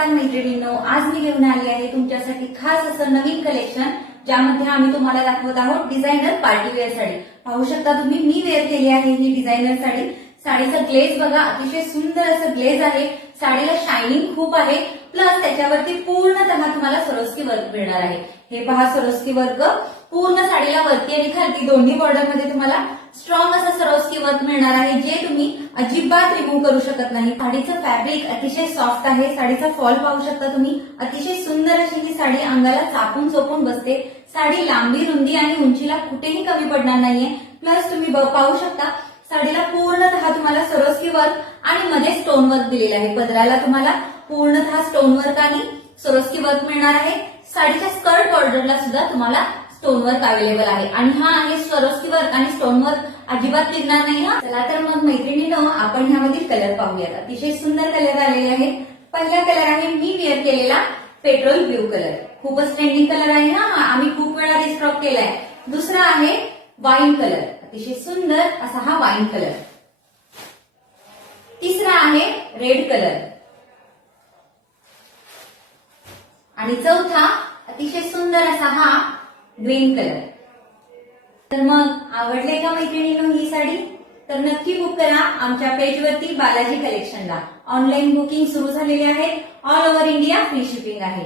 नमस्कार मैत्रिणींनो, आज मी घेऊन आली आहे तुमच्यासाठी खास असं नवीन कलेक्शन, ज्यामध्ये आम्ही तुम्हाला दाखवत आहोत डिझायनर पार्टीवेअर साडी। पाहू शकता तुम्ही, मी वेअर केली आहे ही डिझायनर साडी। साडीचा ग्लेज बघा, अतिशय सुंदर असं ग्लेज आहे। साडीला शायनिंग खूप आहे, प्लस त्याच्यावरती पूर्णतः तुम्हाला सरोस्की वर्क मिळणार आहे। हे पहा, सरोस्की वर्क पूर्ण साडीला वरती आणि खालती दोन्ही बॉर्डर मध्ये तुम्हाला स्ट्रॉंग असं सरोस्की वर्क मिळणार आहे, जे तुम्ही अजिबात रिमूव्ह करू शकत नाही। साडीचं फॅब्रिक अतिशय सॉफ्ट आहे। साडीचा फॉल पाहू शकता तुम्ही, अतिशय सुंदर अशी ही साडी अंगाला चापून चोपून बसते। साडी लांबी, रुंदी आणि उंचीला कुठेही कमी पडणार नाहीये। प्लस तुम्ही पाहू शकता, साडीला पूर्णतः तुम्हाला सरोस्की वर्क आणि मध्ये स्टोन वर्क दिलेले आहे। पदराला तुम्हाला पूर्णतः स्टोन वर्क आणि सरोस्की वर्क मिळणार आहे। साडीच्या स्कर्ट बॉर्डरला सुद्धा तुम्हाला स्टोन वर्क अवेलेबल आहे आणि हा आहे सरोस्की वर्क आणि स्टोन वर्क अजिबात निघणार नाही हा। चला तर मग मैत्रिणींनो, आपण ह्यामधील कलर पाहूयात। अतिशय सुंदर कलर आलेले आहेत। पहिला कलर आहे मी वेअर केलेला पेट्रोल ब्ल्यू कलर, खूपच ट्रेंडिंग कलर आहे हा, आम्ही खूप वेळा रिस्टॉक केलाय। दुसरा आहे वाईन कलर, अतिशय सुंदर असा हा वाईन कलर। तिसरा आहे रेड कलर आणि चौथा अतिशय सुंदर असा हा ग्रीन कलर। तर मग आवडले का मैत्रिणींनो ही साडी? तर नक्की बुक करा आमच्या पेजवरती बालाजी कलेक्शनला। ऑनलाईन बुकिंग सुरू झालेली आहे। All over India free shipping आहे।